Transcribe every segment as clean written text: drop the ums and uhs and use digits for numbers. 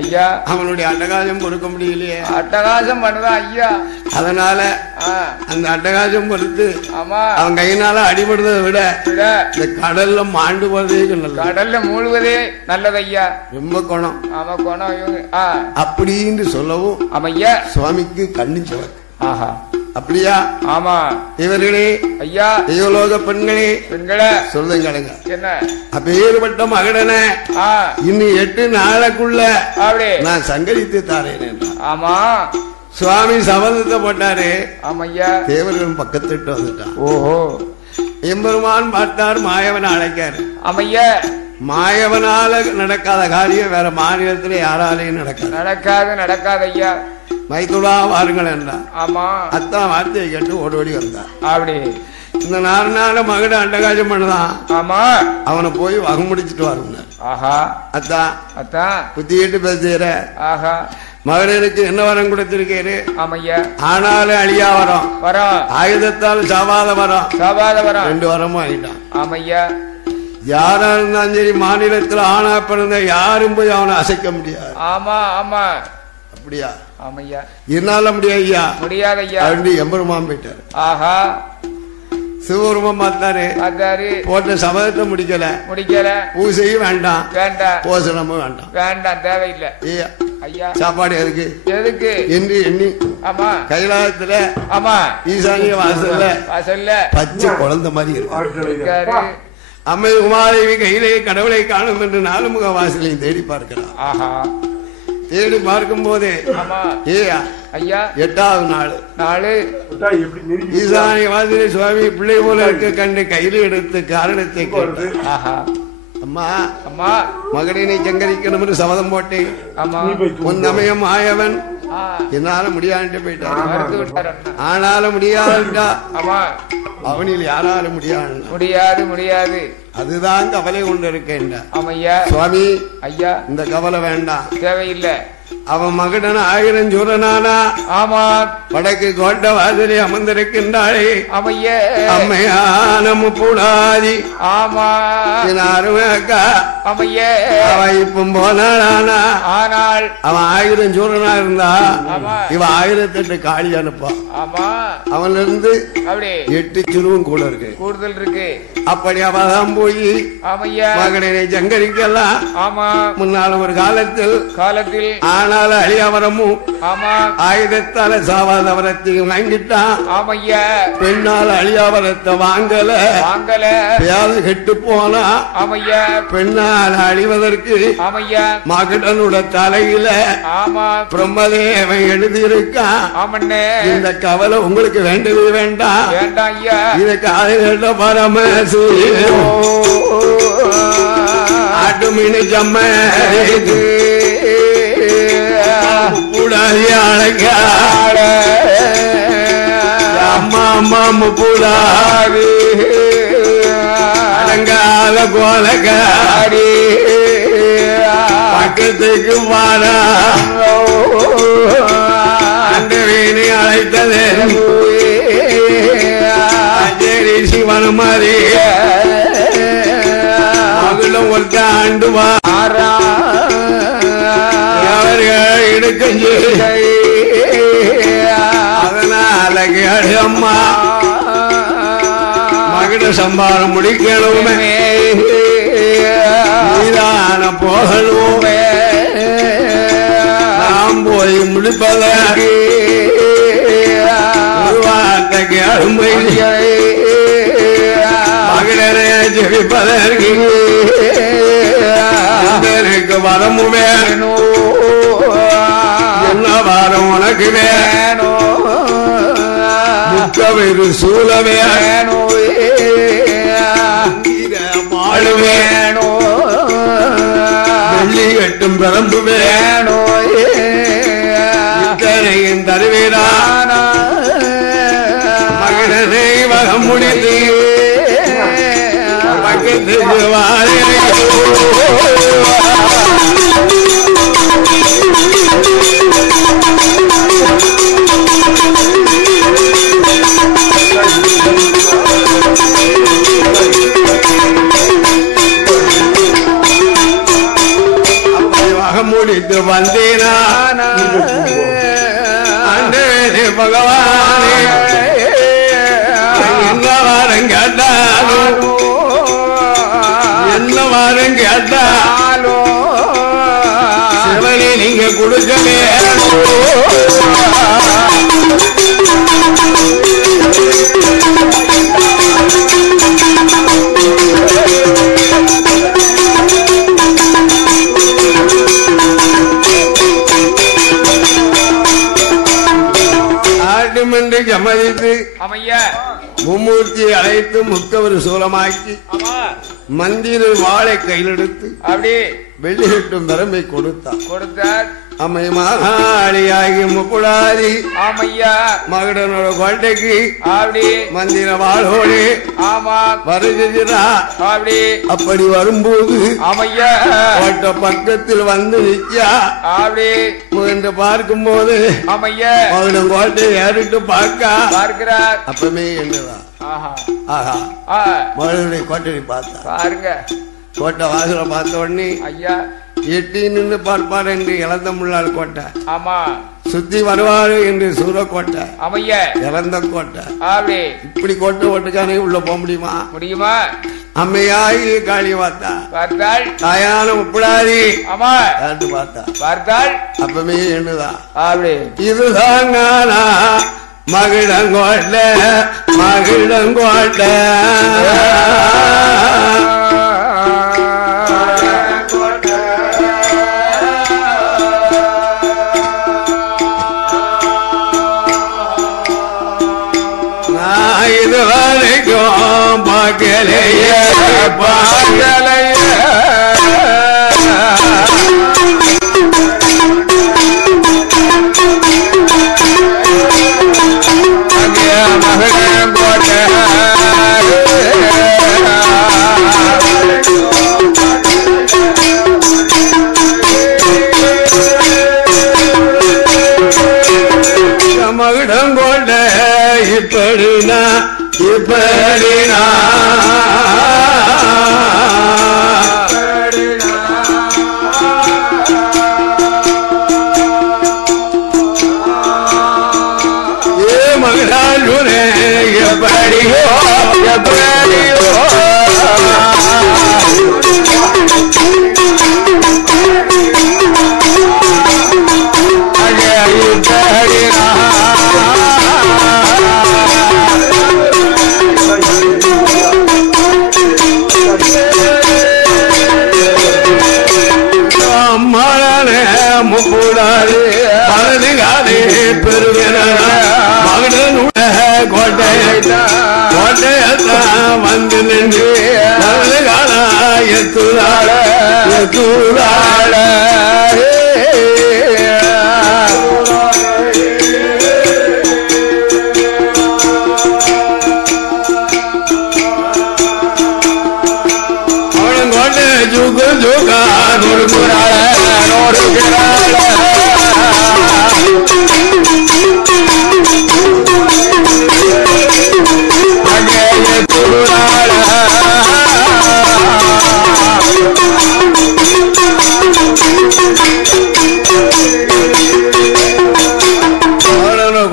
ஐயா அவனுடைய அட்டகாசம் கொடுக்க முடியலையே. அட்டகாசம் பண்ணுதான் ஐயா. அதனால அந்த அட்டகாசம் கொடுத்து ஆமா அவன் கையினால அடிபடுறதை விட இந்த கடல்ல மாண்டு போறதே நல்லது. கடல்ல மூழ்குவதே நல்லது ஐயா. ரொம்ப குணம். ஆமா குணம் இவங்க அப்படின்னு சொல்லவும் ஆமையா சுவாமிக்கு கண்ணிச்சவர். ஆஹா அப்படியா? ஆமா. இவர்களே ஐயா தெய்வலோக பெண்களே பெண்களை சொல்லுங்க. என்ன அப்பேற்பட்ட மகடனை இன்னும் 8 நாளைக்குள்ள அப்படி நான் சங்கரித்து தாரேன் என்றான். ஆமா சுவாமி சபதத்தை போட்டாரு. ஆமையா தேவர்கள் பக்கத்துட்டு வந்துட்டான். ஓஹோ எம்பெருமான் பார்த்தார், மாயவன் அழைக்காரு. ஆமையா மாயவனால நடக்காத காரியம் வேற மாநிலத்திலே யாராலையும் நடக்காது ஐயா. மைத்துடா வாருங்கள் என்றான். ஆமா அத்தான் வார்த்தையை கேட்டு ஓடி வந்தான். அப்படி இந்த 4 நாள் மகட அண்டகாசம் பண்ணுதான். ஆமா அவனை போய் வகம் முடிச்சுட்டு வாருங்க. ஆஹா அத்தான் புத்திட்டு பேசுற. ஆஹா மகனுக்கு என்ன வரம் கொடுத்திருக்காரு? ஆமையா ஆனாலும் அழியா வரம், ஆயுதத்தால் சாவாத வரம் 2 வரமும் ஆகிட்டான். ஆமையா யாரா இருந்தாலும் சரி மாநிலத்தில் ஆனா பிறந்த யாரும் போய் அவனை அசைக்க முடியாது. ஆமா ஆமா அப்படியா? ஆமையா என்னால முடியாது ஐயா. அப்படி எம்பெருமான் போயிட்டாரு. ஆஹா சிவபெருமான் பார்த்தாரு. போட்ட சபதத்தை முடிக்கல. பூசையும் வேண்டாம், போசனமும் வேண்டாம், தேவையில்லை. ஐயா சாப்பாடு எதுக்கு என்று எண்ணி கைலாயத்துல ஈசானிய வாசல்ல பச்சை குழந்தை மாதிரி இருக்கு. அம்மை உமாதேவி கையிலே கடவுளை காணும் என்று 4 முக வாசலையும் தேடி பார்க்கிறார். தேடி பார்க்கும் போதே ஐயா 8வது நாள் ஈசானிய வாசலை சுவாமி பிள்ளை போல இருக்க கண்டு கையில் எடுத்து காரணத்தை கேட்டு, அம்மா அம்மா மகனை சங்கரிக்கணும் சபதம் போட்டேன். உன் சமயம் ஆயவன் என்னால முடியாது போயிட்டார். ஆனாலும் முடியாதுடா, அவனில் யாராலும் முடியாது. அதுதான் கவலை கொண்டு இருக்கேன் சுவாமி. ஐயா இந்த கவலை வேண்டாம், தேவையில்லை. அவன் மகடன் 1000 சூரனானா? ஆமா. வடக்கு கோட்டை வாசலே அமர்ந்திருக்கின்றாளே அம்மையான முப்புடாதி. ஆமா அக்கா. அவ இப்ப போனானா? ஆனால் அவன் 1000 சூரனா இருந்தா இவன் 1008 காளி அனுப்பான். அவன்ல இருந்து 8 சுருவும் கூட இருக்கு, கூடுதல் இருக்கு. அப்படி அவதான் போய் மகனை சங்கரிக்கலாம். முன்னால ஒரு காலத்தில் ஆனால அழியாவரமும் ஆயுதத்தால சாவாதவரத்தையும் வாங்கிட்டான். பெண்ணால அழியாவரத்தை வாங்கல. பேரு கெட்டு போனா பெண்ணால அழிவதற்கு மகடனோட தலையில பிரம்மதேவன் எழுதியிருக்கான். இந்த கவலை உங்களுக்கு வேண்டவே வேண்டாம். இதுக்கு ஆயுத பரமசூரிய ஆட்டுமீனு ஜம்ம அழக அம்மா அம்மா முப்புடாவி அலங்கால கோலகாடி பக்கத்துக்கு வாரா அந்த வீணை அழைத்தது அஜரி சிவன் மாதிரி மகளும் ஒருத்த ஆண்டு வாரா அதனால அம்மா மகிட சம்பாரம் முடிக்கணுமே, நீதான போகணுமே. நாம் போய் முடிப்பதற்கு வார்த்தைக்கு அருமை மகிழனை ஜெபிப்பதற்கு எனக்கு வரமு வேணும். என்ன வாரம் உனக்கு வேணும்? முக்கவரு சூழ வேணும், மாடு வேணும், வெள்ளி கட்டும் பிறம்பு வேணும். இத்தனையும் தருவீரான மகனை வகம் முடித்து பக்கத்துக்கு வாரே. முடித்து வந்த கேட்டாலும் சிவனே நீங்க கொடுக்கவே என்று சம்மதித்து மும்மூர்த்தியை அழைத்து முக்கவர் சூலமாக்கி மந்திர வாளை கையிலெடுத்து அப்படியே வெள்ளி கட்டும் பெருமை கொடுத்தார் அம்மை மகாளியாகி முக்குடாதி ஆமையா மகடனோட கோட்டைக்கு அப்படி மந்திர வாழோடு ஆமா வருகிறா அப்படி அப்படி வரும்போது ஆமையா கோட்டை பக்கத்தில் வந்து நிற்கா அப்படி என்று பார்க்கும் போது ஆமையா மகடன் கோட்டை ஏறிட்டு பார்க்கிறார் அப்பமே என்னதான் ஆஹா மகனுடைய கோட்டையை பார்த்தா பாருங்க கோட்டை வாசல பார்த்த உடனே ஐயா எட்டி நின்று பார்ப்பார் என்று இழந்த முள்ளால் கோட்டை ஆமா சுத்தி வருவாரு என்று சூரக்கோட்டை அமைய இழந்த கோட்டை அப்படி இப்படி கோட்டை ஓட்டுக்கானே உள்ள போக முடியுமா அம்மையாயி காளி பார்த்தாள் தாயான முப்படாதி ஆமா பார்த்தாள் அப்பமே என்னதான் அப்படி இதுதான் மகிழங்கோட்டை இது வரைக்கும் பார்க்கலையே மகிழங்கோட்டை இப்படினா ஏ மகிழாலுரே எப்படியோ முக்கூடாது பலதுகாது பெருவின மகனுடைய கோட்டையத்தான் வந்து நின்று நல்லகால எத்துறாள அவனுங்கோட்டை ஜுகு ஜுகா நொறுக்குறாள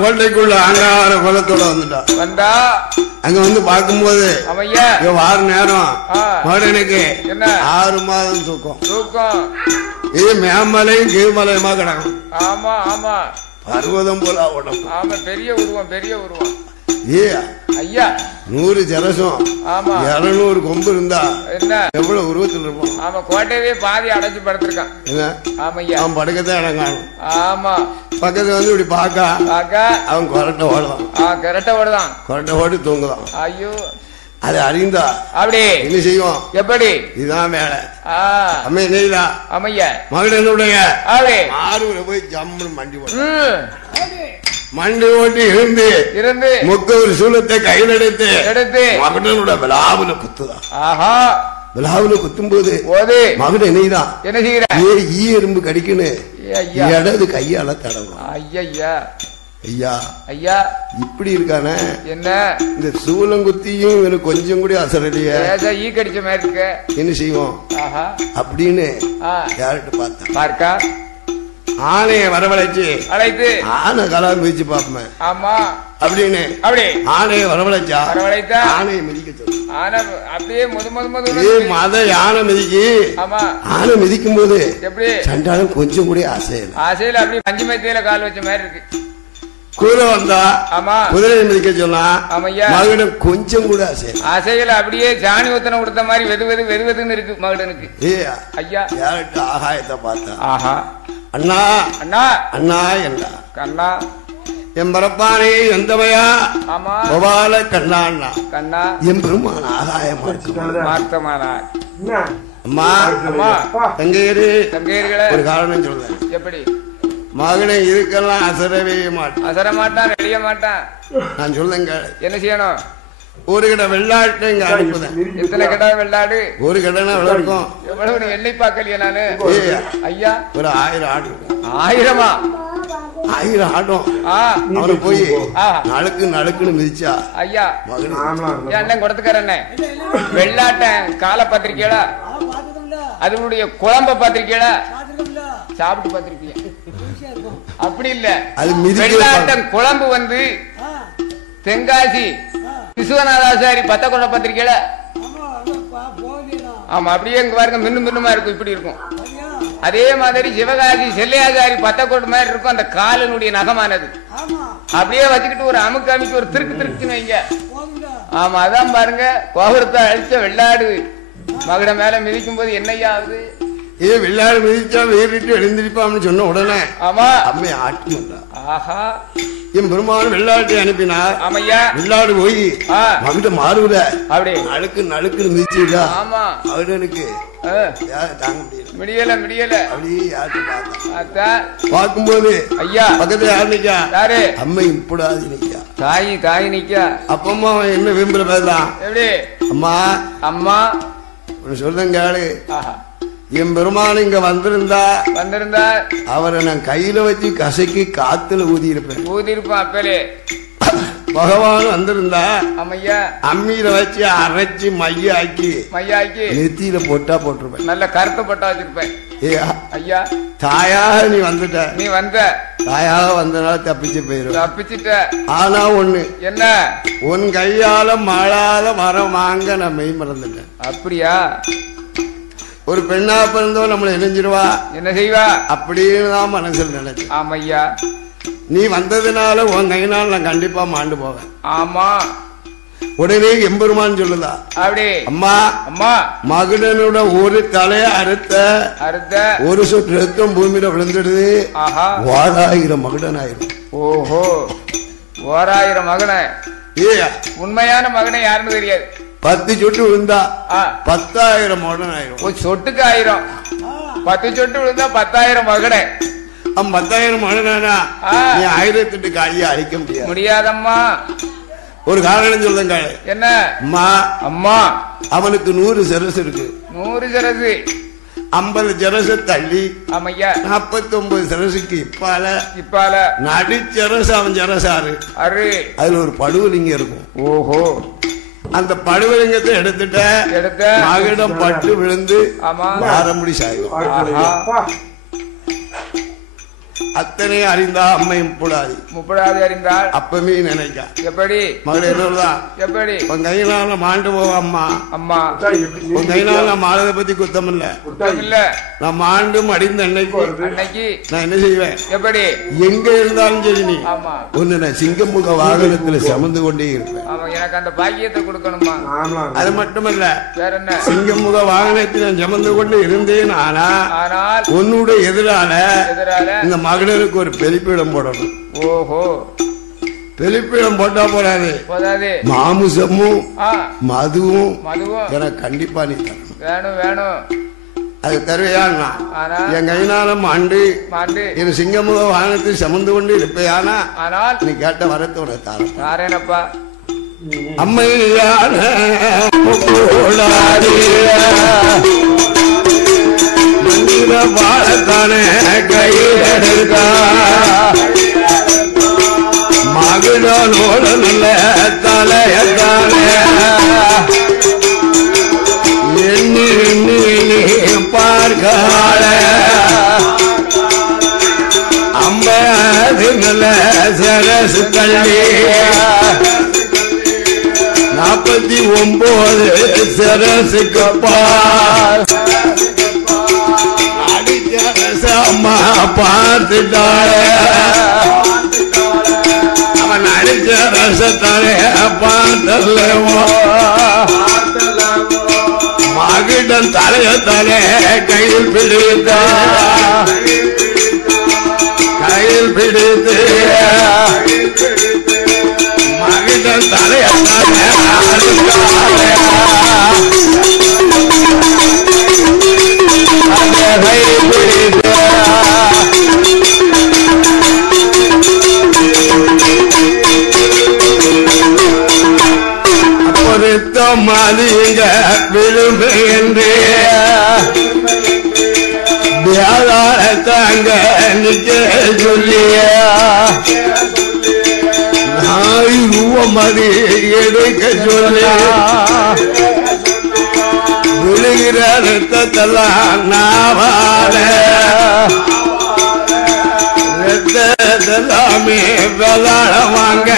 கோட்டைக்குள்ள அங்கார குலத்தோட வந்தா அங்க வந்து பார்க்கும்போது வார நேரம் மகனுக்கு 6 மாதம் தூக்கம் இது மேமலையும் கீழ்மலையுமா கிடக்கும் ஆமா ஆமா பர்வதம் போல உடம்பு ஆமா பெரிய உருவம் ஏ ஐயா 100 ஜலசம் ஆமா 200 கொம்பு இருந்தா என்ன எவ்வளவு உருவத்தில் இருப்போம் ஆமா கோட்டையவே பாதி அடைச்சு படுத்திருக்கான் என்ன ஆமையா அவன் படுக்கத்தான் இடம் காணும் ஆமா பக்கத்துல வந்து இப்படி பாக்க அவன் கொரட்டை ஓடி தூங்குதான் ஐயோ அது அறிந்தா அப்படி என்ன செய்வோம் எப்படி இதுதான் வேலை அம்மைய நெய்தா அம்மையா மகனுடைய ஆறுல போய் ஜம்முன்னு மண்டி ஓட்டி இருந்து முக்க ஒரு சூலத்தை கையில் எடுத்து மகனோட விழாவுல குத்துதான் ஆஹா விழாவுல குத்தும் போது மகன் நெய்தான் என்ன செய்யற ஈ எறும்பு கடிக்குன்னு இடது கையால தடவும் ஐயா ஐயா ஐயா இப்படி இருக்கானே என்ன இந்த சூலங்குத்தியும் இவனுக்கு கொஞ்சம் கூட அசரலையே ஈ கடிச்ச மாதிரி இருக்க என்ன செய்வோம் அப்படின்னு யார்கிட்ட பார்த்தா ஆணைய வரவழைச்சு அழைத்து ஆனை கலா மிதிச்சு பாப்பேன். ஆமா அப்படின்னு அப்படி ஆணைய வரவழைச்சா வரவழைத்தா ஆணையை மிதிக்க சொல்லு. ஆனை அப்படியே மத யானை மிதிக்கு. ஆமா ஆனை மிதிக்கும் போது எப்படி சண்டாலும் கொஞ்சம் கூட ஆசையில அப்படி பஞ்சு மைத்தியில கால் வச்ச மாதிரி இருக்கு. குதிரை வந்தா ஆமா குதிரையை மிதிக்க சொன்னா மகனும் கொஞ்சம் கூட ஆசையில அப்படியே சாணி ஊத்தனை கொடுத்த மாதிரி வெதுன்னு இருக்கு மகனுக்கு. ஐயா ஆகாயத்தை பார்த்தா ஆஹா அண்ணா அண்ணா அண்ணா என்றா கண்ணா என் பரப்பானே எந்தமையா ஆமா கோபால கண்ணா அண்ணா கண்ணா என் பெருமான ஆகாயம் மார்த்தமானார். அம்மா அம்மா தங்கையர்களே ஒரு காரணம் சொல்றேன். எப்படி மகனை இருக்கலாம் அசரவே மாட்டான். அசர மாட்டான் ரெடிய மாட்டான். நான் சொல்லுங்க என்ன செய்யணும்? ஒரு கடை வெள்ளாட்டு இங்க அனுப்புதேன். எத்தனை கடை வெள்ளாடு? ஒரு கடைனா விளக்கும். எவ்வளவு எண்ணெய் பார்க்கலையா நானு? ஐயா ஒரு 1000 ஆடு. 1000 1000 ஆடும். அவனை போய் நழுக்குன்னு மிதிச்சா ஐயா அண்ணன் கொடுத்துக்காரண்ணே வெள்ளாட்ட காலை பாத்திருக்கீங்களா? அதனுடைய குழம்ப பாத்திருக்கீங்களா? சாப்பிட்டு பாத்திருக்கீங்க? அப்படி இல்ல வெள்ளாட்டம் குழம்பு வந்து தென்காசி விஸ்வநாதாச்சாரி பத்த கொண்ட பாத்திருக்கீங்களா? ஆமா அப்படியே இங்க பாருங்க மின்னுமா இருக்கும் இப்படி இருக்கும். அதே மாதிரி சிவகாசி செல்லையாச்சாரி பத்தக்கோட்டு மாதிரி இருக்கும் அந்த காலனுடைய நகமானது. அப்படியே வச்சுக்கிட்டு ஒரு அமுக்கு ஒரு திருக்குன்னு வைங்க. ஆமா அதான் பாருங்க கோபுரத்தை அழிச்ச வெள்ளாடு மகட மேல மிதிக்கும் போது என்னையா ஆகுது? வெள்ளாடு மிதிச்சா வேறிட்டு எழுந்திருப்பான்னு சொன்ன உடனே ஆமா அம்மையை ஆட்டி ஆஹா என் பெருமான் வெள்ளாட்டை அனுப்பினார். ஆமையா வெள்ளாடு போய் மகிட்ட மாறுவிட அப்படி நழுக்கு மிதிச்சுடா. ஆமா அவனுக்கு தாங்க முடியல அப்படியே யாரு பார்க்கும்போது ஐயா பக்கத்துல யாரு நிக்கா? யாரு? அம்மை இப்படாது நிக்கா. தாய் நிக்கா. அப்பமா அவன் என்ன விரும்புற பேசலாம்? எப்படி? அம்மா அம்மா சொல்றேன் கேளு. என் பெருமான் இங்க வந்திருந்தா அவரை நான் கையில வச்சு கசைக்கு காத்துல ஊதியிருப்பேன். அப்பலே பகவான் வந்திருந்தா அம்மியில வச்சு அரைச்சி மையாக்கி நெத்தியில போட்டிருப்பேன். நல்ல கருத்து போட்டா வச்சிருப்பேன். ஐயா தாயாக நீ வந்துட்ட. நீ வந்த தாயாக வந்தனால தப்பிச்சுட்ட. ஆனா ஒண்ணு என்ன? உன் கையால மாளாத மரம் வாங்க நான் மெய் மறந்துட்டேன். அப்படியா? ஒரு பெண்ணா பிறந்தோ நம்மள இணைஞ்சிருவா. என்ன செய்வா? அப்படின்னு தான் மனசில் நினைச்சு. ஆமையா நீ வந்ததுனால உன் கையினால் நான் கண்டிப்பா மாண்டு போவேன். ஆமா உடனே எம்பெருமான் சொல்லுதா அப்படி அம்மா மகனோட ஒரு தலைய அறுத்த ஒரு சொட்டு ரத்தம் பூமியில விழுந்துடுது. 1000 மகடன் ஆயிரும். ஓஹோ 1000 மகன. உண்மையான மகனை யாருன்னு தெரியாது. 10 சொட்டு விழுந்தா 10,000 மகன் ஆயிரும். ஒரு சொட்டுக்கு 1000. 10 சொட்டு விழுந்தா 10,000 மகனை. 10,000 மகனானா நீ 1008 காலியா அழிக்க முடியாதம்மா. ஒரு காரணம் சொல்லுங்க. என்ன? அம்மா அவனுக்கு 100 சரசு இருக்கு. 100 சரசு 50 சரசு தள்ளி. ஆமையா 49 சரசுக்கு இப்பால நடுச்சரசு அவன் சரசாரு. அதுல ஒரு படுவலிங்கம் இருக்கும். ஓஹோ அந்த படுவலிங்கத்தை எடுத்துட்ட மகிடம் பட்டு விழுந்து ஆரம்படி சாய்வான். அத்தனை அறிந்தா அம்மை முப்படாது அறிந்தாள். அப்பவே நினைக்கா எப்படி மகளே எப்படி உன் கையினால மாண்டு போவ அம்மா உன் கையினால மாறதை பத்தி குத்தம் இல்ல. நான் மாண்டும் அடிந்த அன்னைக்கு நான் என்ன செய்வேன்? எப்படி எங்க இருந்தாலும் சரி நீ ஒண்ணு நான் சிங்கமுக வாகனத்துல சமந்து கொண்டே இருப்பேன். எனக்கு அந்த பாக்கியத்தை கொடுக்கணுமா? அது மட்டுமல்ல வேற என்ன? சிங்கமுக வாகனத்தில் நான் சமந்து கொண்டு இருந்தேன். ஆனால் உன்னுடைய எதிரால இந்த மகனருக்கு ஒரு பெலிப்பீடம் போடணும். ஓஹோ பெலிப்பீடம் போட்டா போறாது. மாமிசமும் மதுவும் எனக்கு கண்டிப்பா நீ வேணும். அது தருவையானா என் கையினால மாண்டு என் சிங்கமுக வாகனத்தில் சமந்து கொண்டு இருப்பையானா நீ கேட்ட வரத்தோட தாரேனப்பா. அம்மையான வாழத்தானே கையிலெடுக்க மகளோட நல்ல தலையத்தானே எண்ணி பார்க்கால 69 சிரசுக்கு பால் அடிச்ச அம்மா பார்த்துட்டாளே அவன் அடிச்ச ரசத்தாலே பார்த்தல்லவோ மகிடன் தலையத்தாலே கையில் பிடித்து மகிடன் தலையத்தாலே மதிங்க விழும்பு என்று வியாதாரத்தாங்க நிக்க சொல்லிய மதி எடுக்க சொல்லி விழுகிற ரத்தத்தெல்லாம் நாவால ரத்தத்தெல்லாமே விளாட வாங்க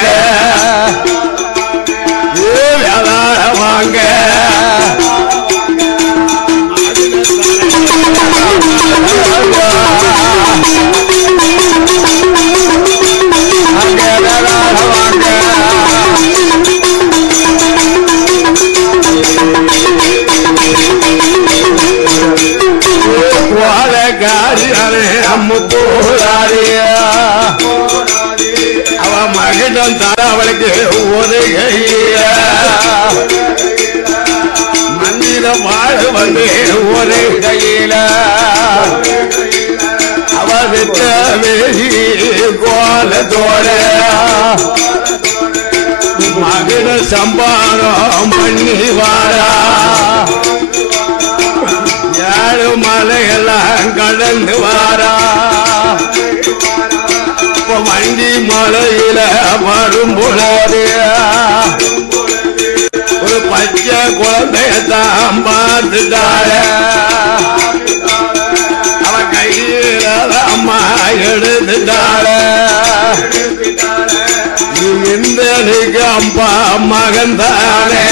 வாங்க அவ மகிடம் தர அவளுக்கு ஒரு கையில மந்திர வாழ வந்து ஒரு கையில அவ விட்ட வேகி கோலத்தோட மகிட சம்பாரம் பண்ணி வாரா ஏழு மலையெல்லாம் கடந்து வாரா வண்டி மலையில வரும் பொழுது ஒரு பச்சை குழந்தையத்தான் பார்த்துட்டாள அவ கையில அம்மா எடுத்துட்டாள இந்த அம்பா மகந்தானே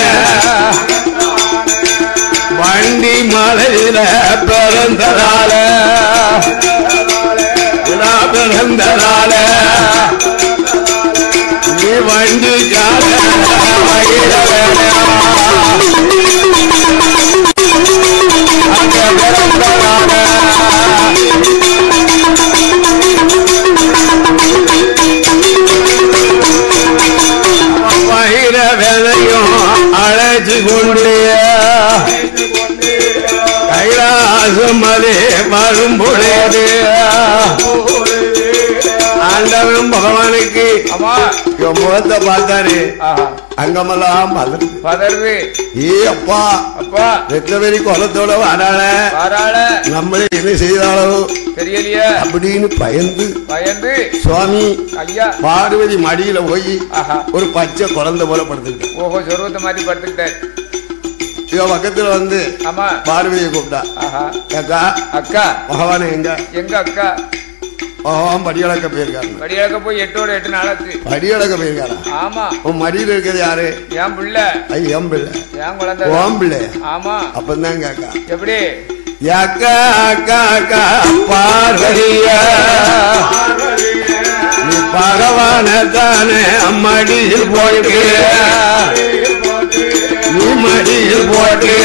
வண்டி மலையில பிறந்ததால பிறந்ததால நீ வண்டிக்கார வயிற வேலையும் அழைச்சு கொண்டு கைலாசமலே வரும் பொழுது ஆண்டவன் பகவானுக்கு முகத்தை பார்த்தாரு அங்கமெல்லாம் பதறது ஏ அப்பா அப்பா ரத்தவெறி கொலத்தோட வராள நம்மளே என்ன செய்தாலோ தெரியலையா அப்படின்னு பயந்து சுவாமி ஐயா பார்வதி மடியில போய் ஒரு பச்சை குழந்தை போல படுத்துக்கிட்டேன். ஓஹோ சொருவத்தை மாதிரி படுத்துக்கிட்டேன். இவன் பக்கத்துல வந்து பார்வதியை கூப்பிட்டா அக்கா அக்கா பகவான எங்க அக்கா பகவான் படியளக்க போயிருக்காரு. படியளக்க போய் 8 நாளாச்சு. படியளக்க போயிருக்காரா? ஆமா. உன் மடியில இருக்கிறது யாரு? என் பிள்ளை. என் பிள்ளை என் குழந்தை. உன் பிள்ளை? ஆமா. அப்பதான் அக்கா எப்படி அக்கா அக்கா அக்கா பார்வதியா நீ பகவான தானே மடியில் போயிட்டு நீ மடியில் போட்டு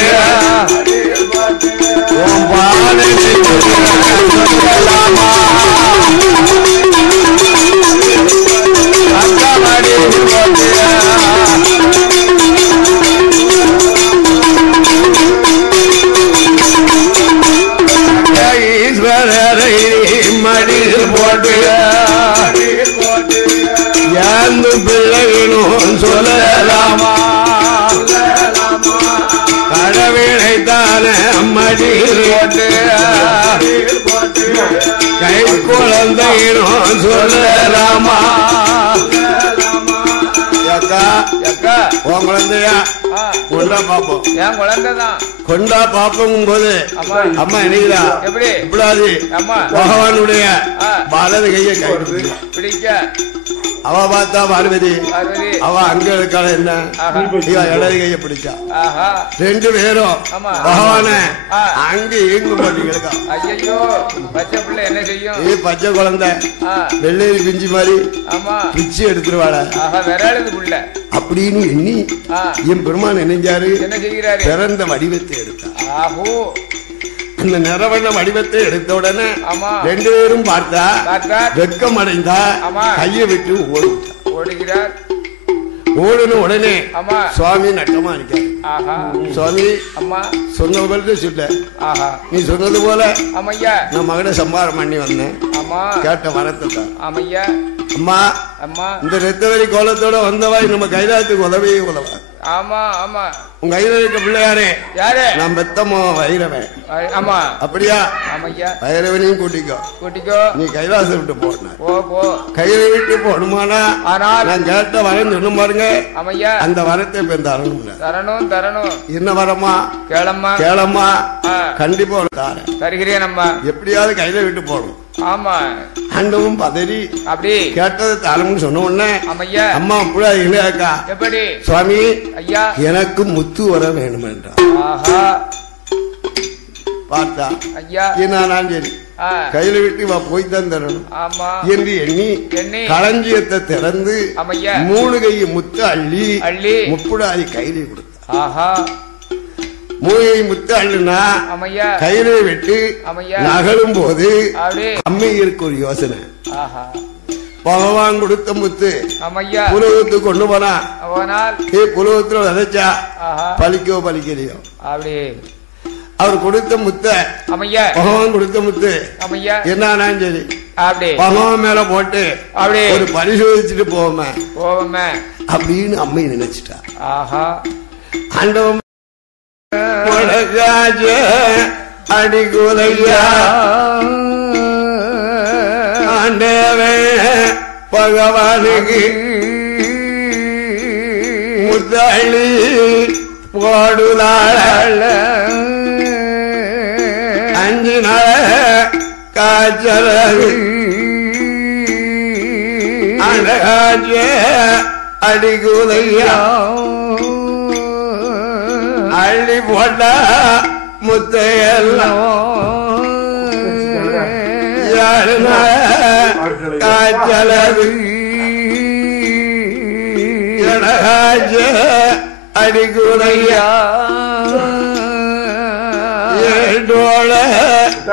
உன் பாலை அக்கா மடியில் போட்டு ஈஸ்வரரை மடியில் போட்டு யாந்து பிள்ளைகளும் சொல்லலாமா கடவுளைத்தானே மடியில் போட்டு கை குழந்தைகளும் சொல்லலாமா அக்கா அக்கா உன் குழந்தையா கொண்டா பாப்போம். என் குழந்தைதான் கொண்டா பாப்போம் போது அம்மா நினைக்கிறா எப்படி இப்படாது பகவானுடைய வலது கையை கைப்பிடிக்க அவ பார்த்தா பார்வதி, அவ அங்க இருக்காள என்ன இடது கைய பிடிச்சா. 2 பேரும் பகவான அங்க இயங்கு பண்ணிருக்கா. ஐயோ பச்சை பிள்ளை என்ன செய்யும்? பச்சை குழந்தை வெள்ளேரி பிஞ்சு மாதிரி பிச்சு எடுத்துருவாள விரலுது புள்ள அப்படின்னு எண்ணி என் பெருமான் நினைஞ்சாரு. என்ன செய்கிறாரு? பிறந்த வடிவத்தை எடுத்தா. அந்த நிறவண்ண வடிவத்தை எடுத்த உடனே 2 பேரும் பார்த்தா வெக்கம் அடைந்தா கையை விட்டு ஓடுகிறார். ஓடுன உடனே சுவாமி நட்டமா இருக்காரு. சுவாமி சொன்னது சொல்ல, நீ சொன்னது போல நான் மகனை சம்பாரம் பண்ணி வந்தேன், கேட்ட வரத்தை தான். அம்மா இந்த ரெத்தவரி கோலத்தோட வந்தவாய் நம்ம கைலாத்துக்கு உதவியே உதவா. ஆமா ஆமா, உங்க கையில இருக்க பிள்ளையாரே யாரு? நான் பெத்தமோ வைரவன். ஆமா அப்படியா? வைரவனையும் கூட்டிக்கோ, நீ கைலாசம் விட்டு போன கையில விட்டு போடுமானா நான் கேட்ட வரேன்னு சொன்ன பாருங்க. அந்த வரத்தை இப்ப தரணும் தரணும். என்ன வரமா? கேளம்மா கண்டிப்பா தருகிறேன். அம்மா எப்படியாவது கையில விட்டு போடணும். ஆமா அண்டவும் பதறி அப்படி கேட்டது தரணும்னு சொன்ன உடனே அம்மா அப்படிக்கா எப்படி சுவாமி ஐயா எனக்கு முத்து வர வேணும் என்றார். பார்த்தா ஐயா நான் சரி கையில விட்டு போய் தான் தரணும் என்று எண்ணி களஞ்சியத்தை திறந்து 3 கை முத்து அள்ளி முப்புடாதி கையில கொடுத்தா. 3 கை முத்து அள்ளுனா கையில விட்டு நகலும் போது அம்மையிற்கு ஒரு யோசனை. பகவான் கொடுத்த முத்து புலகத்துக்கு கொண்டு போனா புலகத்துல விதைச்சா பலிக்கோ பலிக்கலையோ. அவர் கொடுத்த முத்த பகவான் கொடுத்த முத்து என்ன சரி பகவான் மேல போட்டு ஒரு பரிசோதிச்சுட்டு போவோமே அப்படின்னு அம்மை நினைச்சிட்டா. ஆண்டவன் அடிகுலையா ஆண்டவே பகவானுக்கு முத்தளி போடுதாள் 5 நாள் காய்ச்சல் அழகாஜ அடிகுலையா அள்ளி போட்டா முத்தையெல்லாம் காய்ச்சலது எடகாஜ அடிகுலையா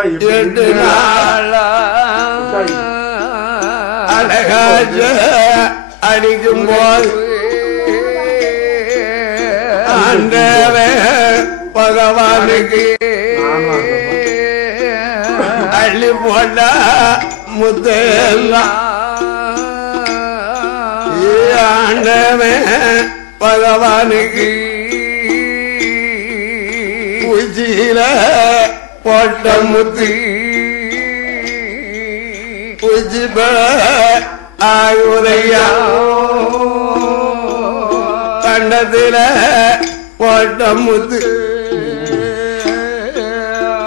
8 நாள் அழகாஜ அடிக்கும் போது ஆண்டவே பகவானுக்கு அள்ளி போட்டா முத்தையெல்லாம் ஆண்டவே பகவானுக்கு உச்சியில போட்ட முத்து உச்சி ஆகுதையா கண்டத்தில போட்ட முத்து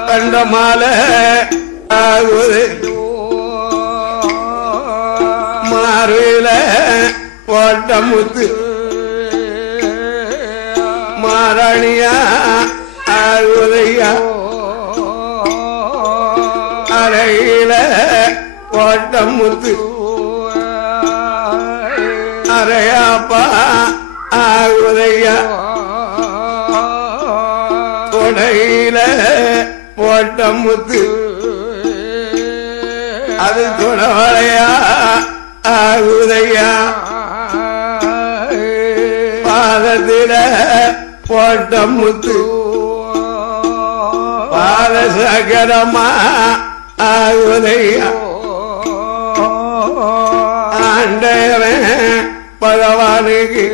கண்ட மாலை ஆகுது மாறுல போட்ட முத்து மாரணியா ஆகுதையா அறையில போட்ட முத்து அறையாப்பா ஆகுதையா கொடையில போட்ட முத்து அது துணவளையா ஆகுதையா பாதத்தில போட்ட முத்து பாதசகரமா ஆகுதையா ஆண்டவன் பகவானுக்கு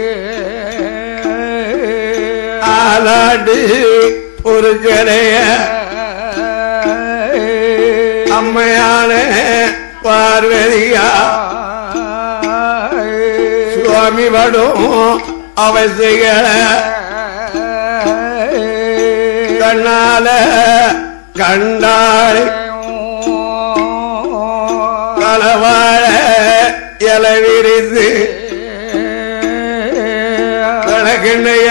ஆலாடி ஒரு கரைய அம்மையான பார்வதியா சுவாமி படும் அவசியங்கள கண்ணால கண்டாள் கலவாழ இலவிரித விரித்து கிண்ணைய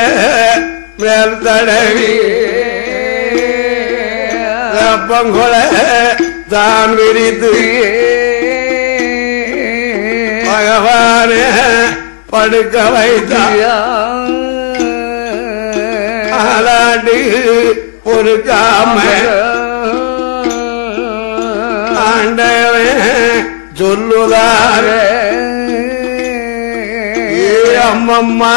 மேல் தடவி அப்பங்கொல தான் விரித்து பகவான படுக்க வைத்தாடி பொறுக்காம ஆண்டவன் சொல்லுதார அம்மம்மா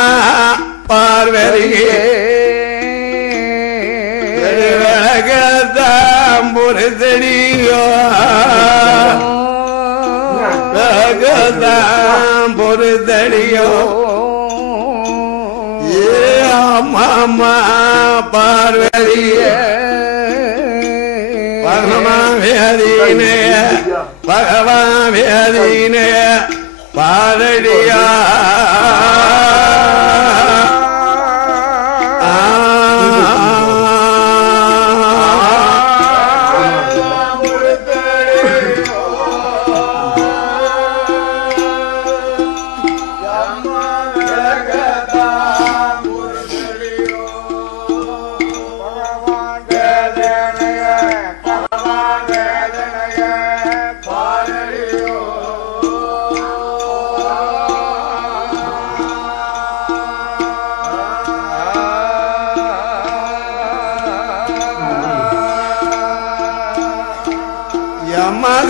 பார்வதியே விளக்கத்தாம் பொறுத்தடியோ விளக்கத்தாம் பொறுத்தடியோ அம்மம்மா பார்வதியே பகவாவேதீனய பகவாவேதீனய பாரடியா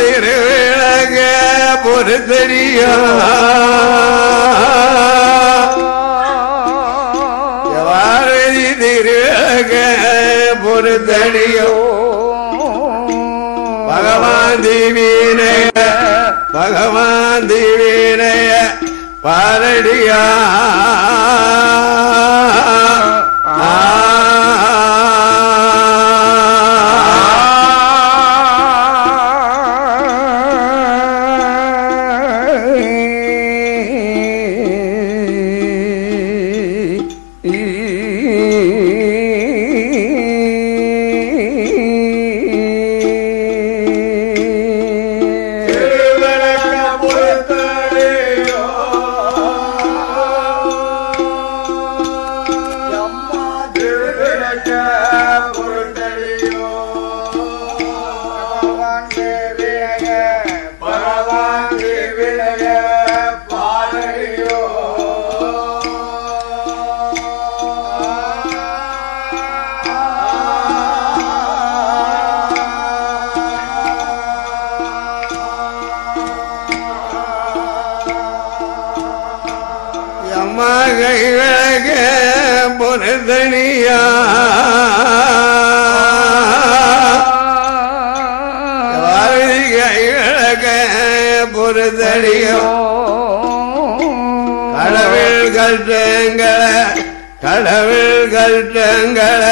திருவிழக பொறுத்தடியா வாரதி திருவிழக பொறுத்தடியோ பகவான் தீவினைய பகவான் தீவினைய பாரடியா பொறுத்தடியா பொறுத்தடியோ கடவுள் கட்டங்கள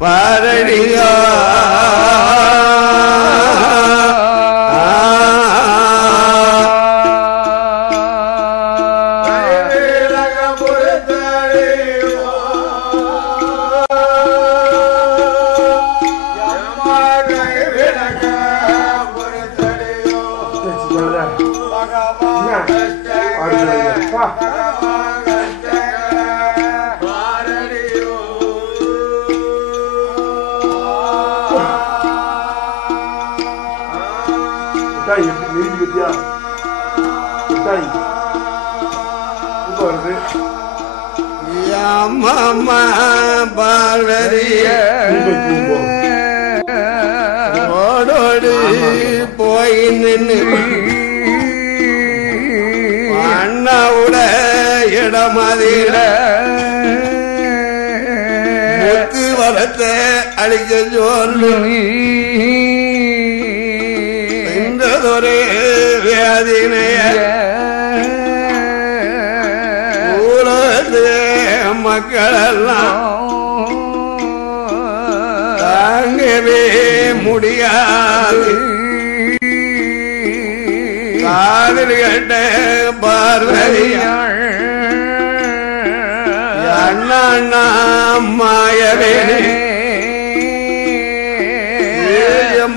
பாரடியோ அம்மா பார்வதிய ஓடோடு போய் நின்று அண்ணாவுட இடமதில முத்து வரத்தை அழிக்க சொல்லு என்றதொரு வேதினைய மக்களெல்லாம் தாங்கவே முடியாது காதில் கேட்ட பார்வதியாள் அண்ணா மாயவே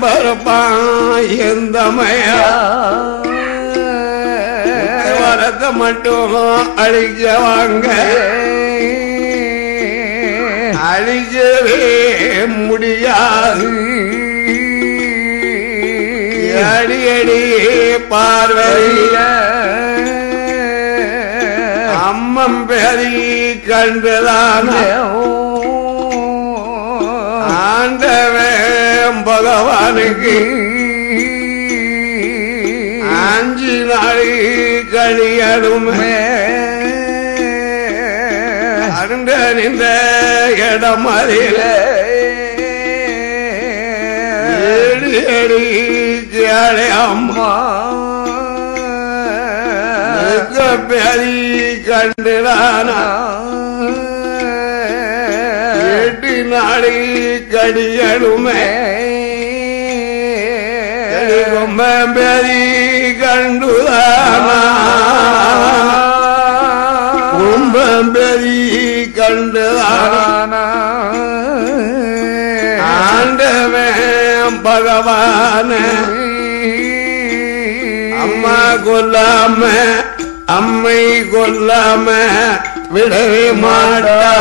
பரப்பான் எந்தமையா வரத்த மட்டும் அழிக்க வாங்க அழிக்கவே முடியாது அடியடி பார்வைய அம்மம் பெரி கண்டுதான ஆண்டவன் பகவானுக்கு அஞ்சு நாள் கழியடுமே அருண்ட நின்ற இடம் அறில ஏடி அம்மா பெரி கண்டுதானா 8 நாள் கடியடுமே பெரி கண்டுதானா பெரி கண்டுதானா ஆண்டவன் பகவான அம்மா கொல்லாம அம்மை கொல்லாம விடவே மாட்டா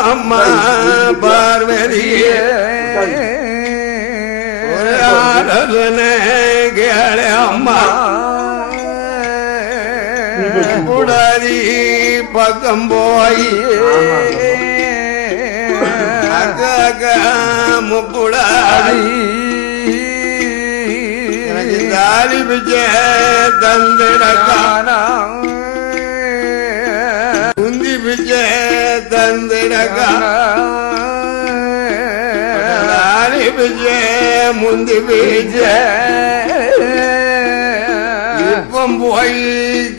அம்மா பார்வதியே கேள அம்மா கூடாதி பக்கம் போய் முப்புடாதி எனக்கு தாலி பிச்ச தந்திடக்கானா குந்தி பிச்ச தந்திடக்கானா தாலி பிச்ச முந்தி பிச்ச இப்பம் போய்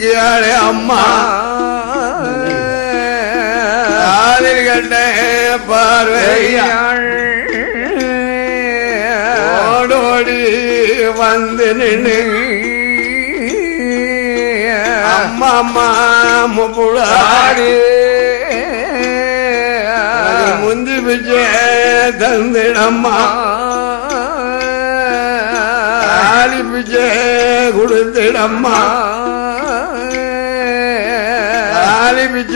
கேள அம்மா ஆதில் கண்ட பார்வையாள் ஓடோடி வந்து நின்று அம்மா அம்மா முப்புடாடி முந்தி பிச்ச தந்திடம்மா ஆலி பிச்ச கொடுத்திடம்மா ஆலி பிச்ச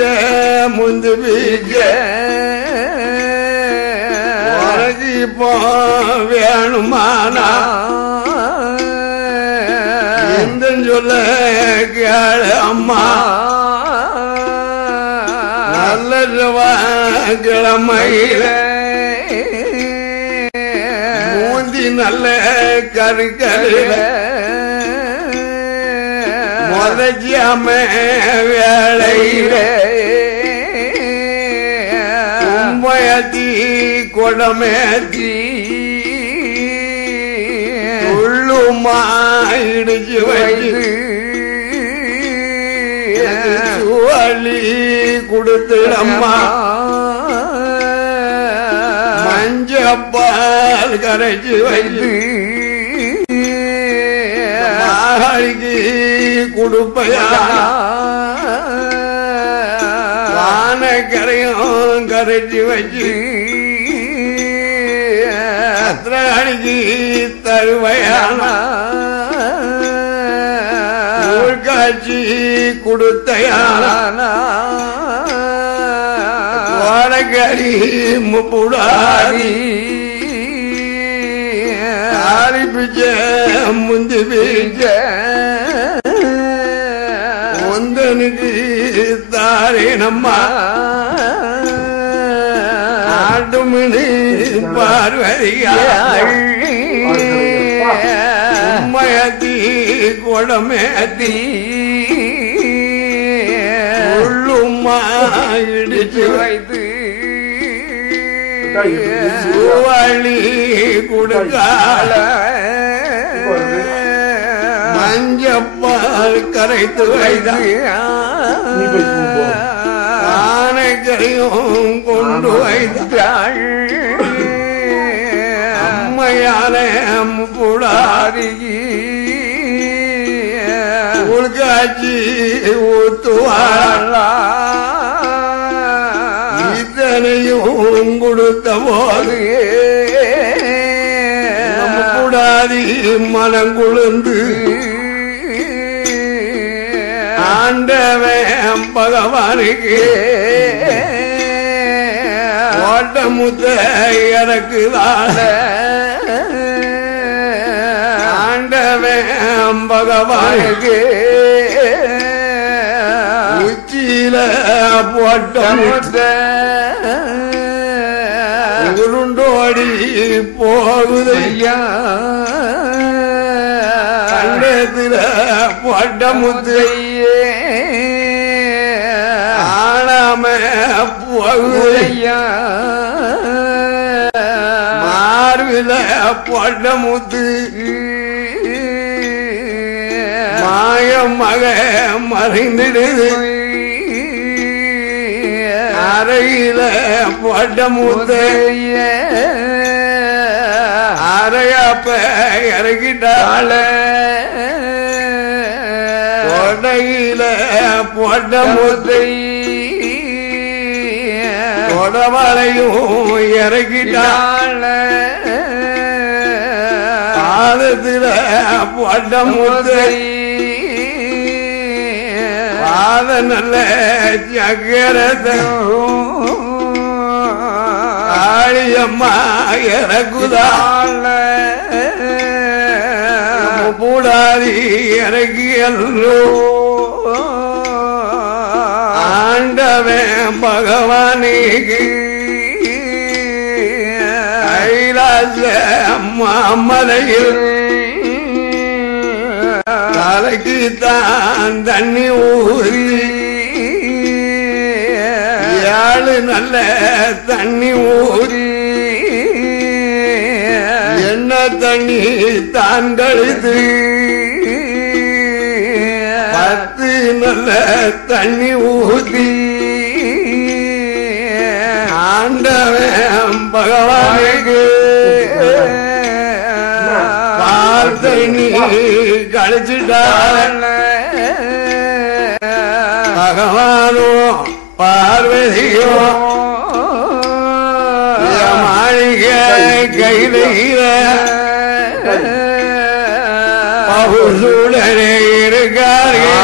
முந்தி பிச்ச இப்போ வேணுமானா எந்த சொல்ல கேள அம்மா நல்ல கிழமையில மூந்தி நல்ல கருக்கருல முதச்சியாம வேளையில கும்பயத்தி கொடமேத்தி உள்ளுமா இடிச்சு வைத்து சுவலி கொடுத்துடம்மா மஞ்சப்பால் கரைச்சு வைத்து மாளிகை கொடுப்பையா வானக்கரையும் கரைச்சு வச்சு அணிக்கு தருவையான காட்சி கொடுத்தையான வானக்கரி முப்புடாதி ஆரி பிச்ச முந்தி பிச்ச ஒந்தனுக்கு தாரேனம்மா ஆட்டுமணி பார்வதியாள் உம்மையத்தி கொடமேத்தி உள்ளும்மா இடிச்சு வைத்து சுவழி கொடுக்கால மஞ்சப்பால் கரைத்து ஆனைகரையும் கொண்டு வைத்தாள் அம்மையான புடாதி உள்காட்சி ஊத்துவாளா இத்தனையும் கொடுத்த போது கூடாதி மனம் குளிர்ந்து ஆண்டவன் பகவானுக்கு ஓட்ட முத்த எனக்குதான ஆண்டவன் பகவானுக்கு உச்சியில போட்ட முத்த உருண்டோடி போகுதையா கண்டத்துல போட்ட முத்தையே ஆனாம போகுதையா மார்பில போட்ட முத்து மாயம் மக மறைந்திடுது அறையில போட்ட முத்தைய அறையப்ப இறக்கிட்டால கொடையில போட்ட முத்தை கொடவளையும் இறக்கிட்டால பாதத்தில போட்ட முத்தை பாத நல்ல சக்கரத்தையும் ஆழியம்மா இறக்குதால கூடாதி இறக்கியல்லோ ஆண்டவன் பகவானுக்கு கைலாச மாமலையில் தலைக்கு தான் தண்ணி ஊறி ஏழு நல்ல தண்ணி ஊறி என்ன தண்ணி தான் கழித்து 10 நல்ல தண்ணி ஊதி ஆண்டவன் பகவானுக்கு பால் தண்ணி கழிச்சுட்டான் பகவானும் பார்வதியும் மாளிகை கையில பகுசூடனே இருக்கார்கள்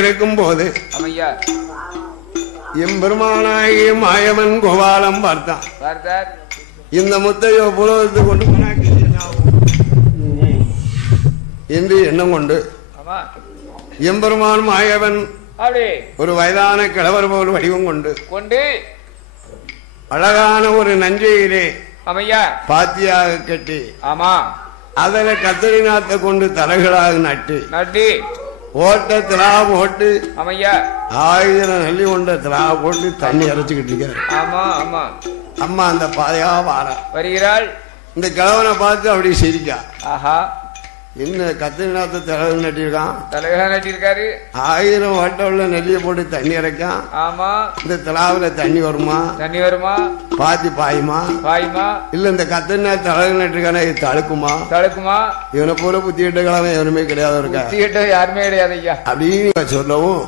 இருக்கும் போது எம்பெருமானாகி மாயவன் கோபாலம் பார்த்தான். இந்த முத்தையோ புலவத்து கொண்டு என்று எண்ணம் கொண்டு எம்பெருமான் மாயவன் ஒரு வயதான கிழவர் போல் வடிவம் கொண்டு அழகான ஒரு நஞ்சையிலே பாத்தியாக கட்டி அதில் கத்தரி நாத்தை கொண்டு தலைகளாக நட்டு ஓட்ட திரா போட்டு 1000 நெல்லி கொண்ட திரா போட்டு தண்ணி இறைச்சுக்கிட்டு இருக்காரு. அம்மா அந்த பாதையா வருகிறாள். இந்த கிழவனை பார்த்து அப்படி சிரிக்கா. என்ன கத்திரி நாத்த தலைவர் நட்டிருக்காரு. 1000 வட்ட உள்ள நெல்லிய போட்டு தண்ணி இறைக்கான். இந்த திராவில தண்ணி வருமா பாத்தி பாயுமா இல்ல இந்த கத்திரி நாத்த தலைவர் நட்டிருக்கான இது தடுக்குமா இவனை போல புத்தியிட்ட கிழமை எவனுமே கிடையாது இருக்கா யாருமே கிடையாது அப்படின்னு சொல்லவும்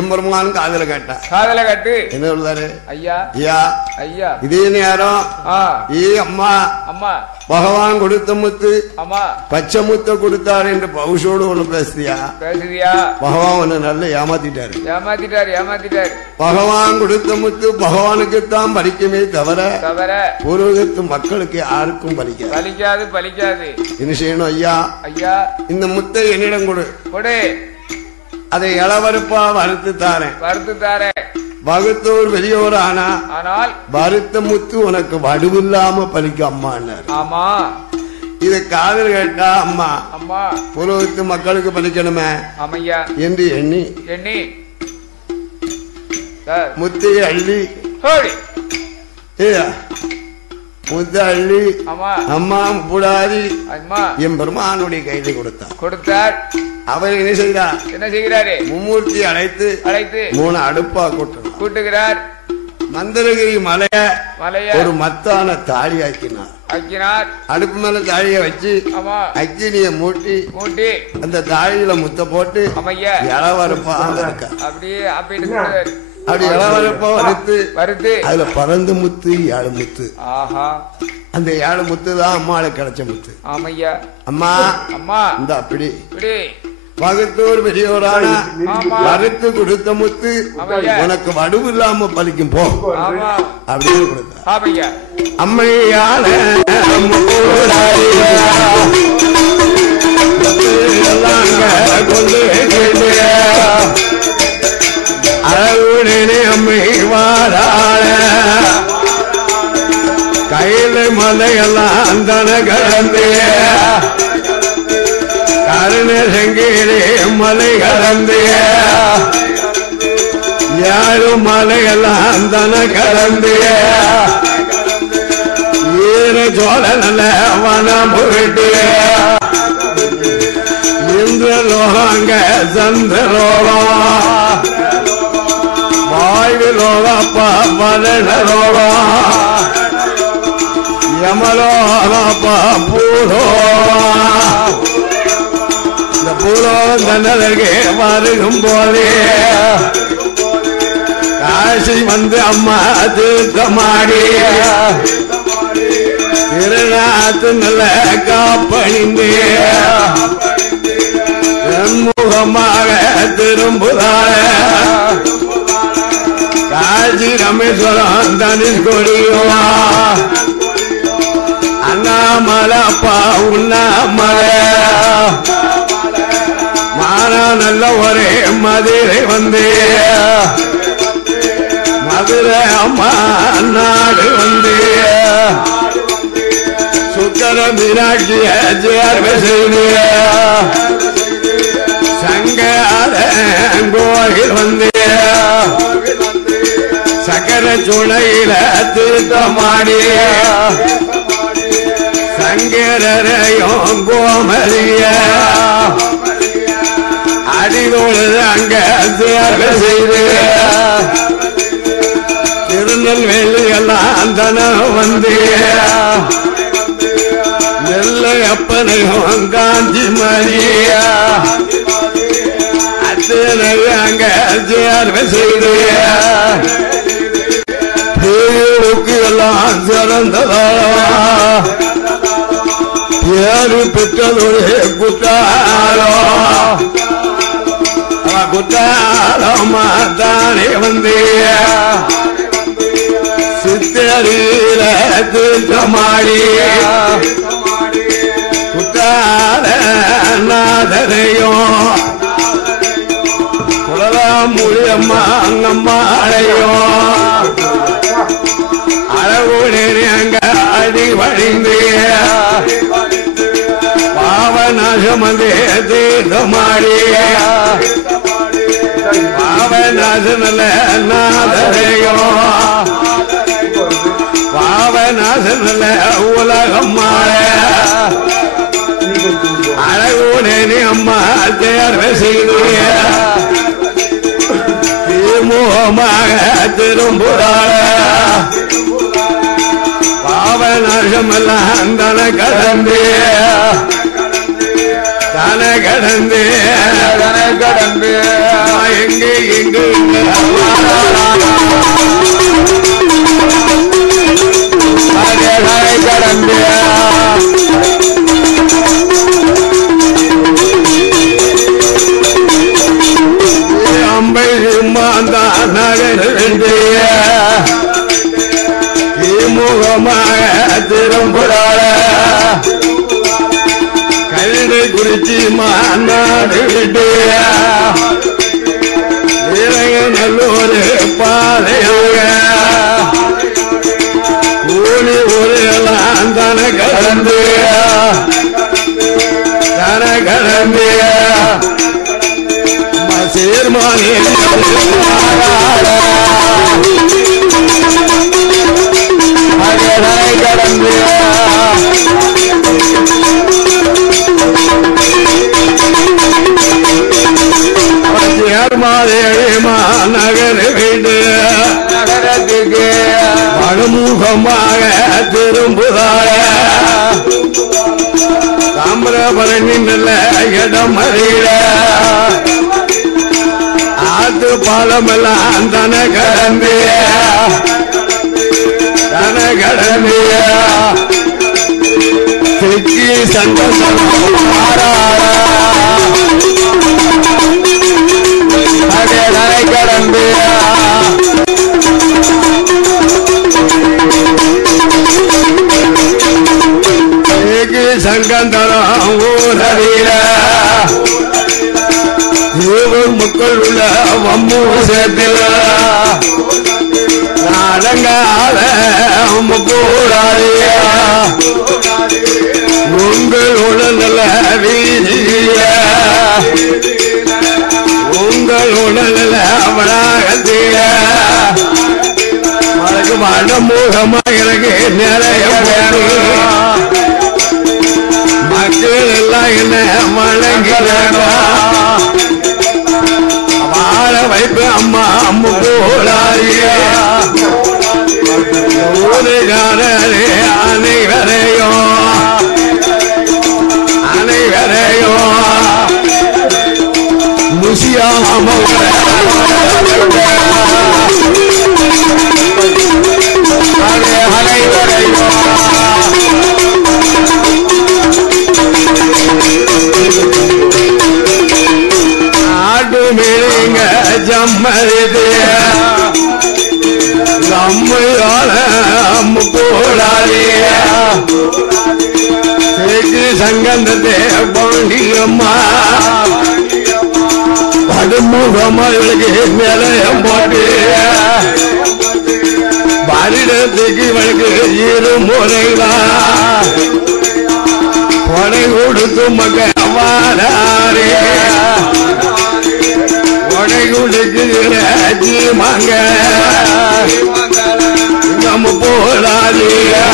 எம்பெருமான் காதல கட்டு என்ன சொல்றாரு ஐயா இதே நேரம் அம்மா பகவான் கொடுத்த முத்து பச்சை முத்த கொடுத்தார் என்று பவுஷோடு ஒண்ணு பேசுறியா? பகவான் ஒண்ணு நல்ல ஏமாத்திட்டாரு. பகவான் கொடுத்த முத்து பகவானுக்குத்தான் பலிக்குமே தவிர புரோகித்து மக்களுக்கு யாருக்கும் பலிக்காது. என்ன செய்யணும் ஐயா? இந்த முத்தை என்னிடம் கொடு. அதை இளவருப்பா வறுத்து தாரேன். வகுத்தோர் பெரியோர் ஆனால் வறுத்த முத்து உனக்கு வடுவில்லாம பலிக்க அம்மான்னாரு. இத காதல் கேட்டா அம்மா புரோகித்து மக்களுக்கு பலிக்கணுமே என்று எண்ணி முத்தையை அள்ளி முத்த அள்ளி அம்மா புடாதி என் பெருமானுடைய கையில கொடுத்தார். அவர் என்ன செய்கிறாரு? மும்மூர்த்தி அழைத்து 3 அடுப்பா கூட்டுகிறார். மந்திரகிரி மலைய ஒரு மத்தான தாலி ஆக்கினார். அடுப்பு மேல தாலிய வச்சு அக்கினிய மூட்டி அந்த தாலியில முத்த போட்டு இளவரப்பா அப்படி இளவரப்பா வறுத்து அதுல பறந்து முத்து 7 முத்து. அந்த 7 முத்து தான் அம்மாளுக்கு கிடைச்ச முத்து. அம்மா இந்த அப்படி பகத்தோர் பெரியோரான வறுத்து கொடுத்த முத்து உனக்கு வடுவு இல்லாம பலிக்கும் போ அப்படின்னு கொடுத்த அம்மையால கொண்டு அழகுடனே அம்மை வாராள கையில மலையெல்லாம் தன கடந்தே கருண செங்கீரே மலை கடந்தே யாரும் மலையெல்லாம் தன கடந்தே ஈர சோழ நல்ல வனம் போயிட்டு இந்திரலோகங்க சந்திரலோகம் வாயுலோகப்பா மலனலோகம் யமலோகப்பா பூலோகம் இந்த பூலோகம் தன்னதற்கு வருகும் போதே காசி வந்து அம்மா தீர்த்தமாடி திருநாத்து நல்ல காப்பணிந்தே முகமாக திரும்புதார காசி ரமேஸ்வரம் தனிஷ்கொடியுவா அண்ணாமலப்பா உண்ணாமலை மாறா நல்ல ஒரே மதுரை வந்தே மதுரை அம்மா நாடு வந்தே சுக்கர மீனாட்சிய சேர்வை செய்தே சங்கர கோயில் வந்தே சக்கர சுனையில தீர்த்தமாடி சங்கரையும் கோமலிய அடிதோடு அங்க சேர்வை செய்து திருநெல்வேலி எல்லாம் தனம் வந்தே நெல்லை அப்பனையும் காந்தி மரியா அங்க சேர்வை செய்து பேருக்கு எல்லாம் சிறந்ததா பேரு பெற்றதொரு குற்றாலமா தானே வந்தே சித்தரியில தீர்த்தமாடி குற்றால நாதரையும் முழியம்மா அங்கம்மாளையும் அழகுடனே அங்க அடி வழிந்தே பாவநாசமந்தே தீர்த்தமாடி பாவநாசனல்ல நாதரையும் பாவநாசனல்ல உலகம்மாள அழகுடனே அம்மா சேர்வை செய்து மோகமாக திரும்புறாள பாவநாசமெல்லாம் தன கடந்தே எங்கே எங்கு கடந்தே திரும்புறாள கல்லை குறிச்சி மாநாடு விட்டு நல்லூர் பாதையாக கூலி ஒரு எல்லாம் தன கலந்து சீர்மானி கடந்து நகர வீடு நகரத்துக்கு மறுமுகமாக திரும்புதாய தாமிரபரணி நல்ல இடம் அறிய ஆத்து பாலமெல்லாம் தன கடந்திய தெக்கி சந்தோஷம் கடந்து சங்கந்தரம் ஊரடியில மக்கள் உள்ள வம்மு சேர்த்தில் அடங்காத கூடாதிய உங்களோட நல்ல வீதிய உங்களோட நல்ல அவனாகத்திய மறக்கு மனமூகமா எனக்கு நிறைய மக்கள் எல்லாம் என்ன வணங்கிறாங்க வாழ வைப்பு அம்மா அம்மு போலாரியே அனைவரையும் முசியாம ஆடு மீங்க ஜம்மது நம்மளால போடாதே சங்கந்தத்தை பாண்டியம்மா படுமுகமகளுக்கு நிலையம் போட்டு பாரிடத்துக்கு இவளுக்கு இருமுறைதான் கொடை கொடுத்து மக்க வாராரே கொடை கொடுக்குற ஜீமாங்க நம்ம போராளியா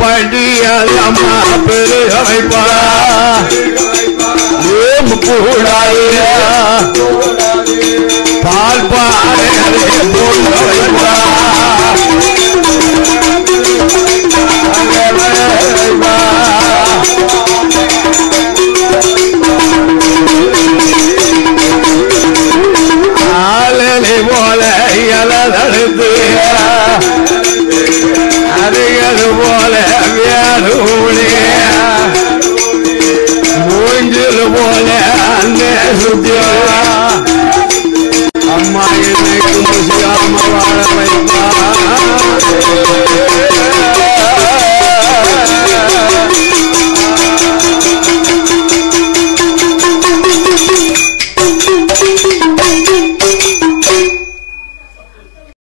படியம்மா பெருக வைப்பா கூடாய பால் பாறை பொங்க வைப்பா